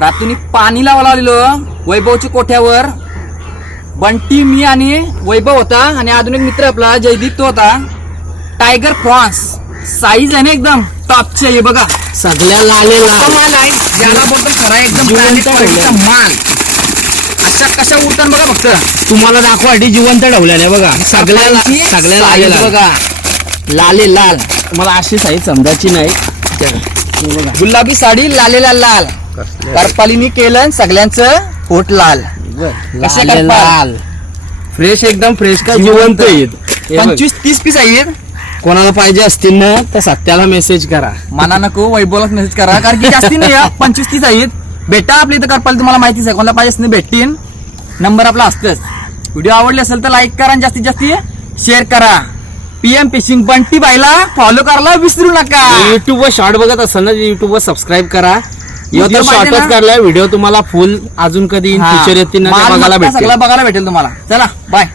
रात्री पाणी लावायला आलेलो वैभवच्या कोठ्यावर. बंटी, मी आणि वैभव होता आणि अजून एक मित्र आपला जयदीप तो होता. टायगर प्रॉन्स साईज आहे ना एकदम टॉपची आहे बघा. सगळ्या लालेला माल आहे ज्याला बोलतो खरा एकदम जिवंत क्वालिटीचा माल. अशा कशा उठतात बघा फक्त. तुम्हाला दाखवासाठी जिवंत ठेवलेलं आहे बघा. सगळ्या लालेला बघा लाले लाल. मला अशी साईज समजायची नाही. गुलाबी साडी लालेला लाल. करपालीनी केलं सगळ्यांचं पोट लाल. कसे लाल लाल फ्रेश एकदम फ्रेश काय जिवंत आहेत. 25-30 पीस आहेत. कोणाला पाहिजे असतील ना तर सत्याला मेसेज करा. मना नको वैभवलाच मेसेज करा कारण की जास्ती नाही 25-30 आहेत. भेटा आपल्या इथं करपाली तुम्हाला माहितीच आहे. कोणाला पाहिजे असतील भेटतील. नंबर आपला असतच. व्हिडिओ आवडले असेल तर लाईक करा आणि जास्तीत जास्त शेअर करा. PM फिशिंग बंटी बाईला फॉलो करायला विसरू नका. युट्यूबवर शॉर्ट बघत असाल ना युट्यूबवर सबस्क्राईब करा. Video शॉर्टच पाहिजे ना? काढलाय व्हिडिओ. तुम्हाला फुल अजून कधी फ्युचर येतील ना ते बघायला भेटेल. सगळं बघायला भेटेल तुम्हाला. चला बाय.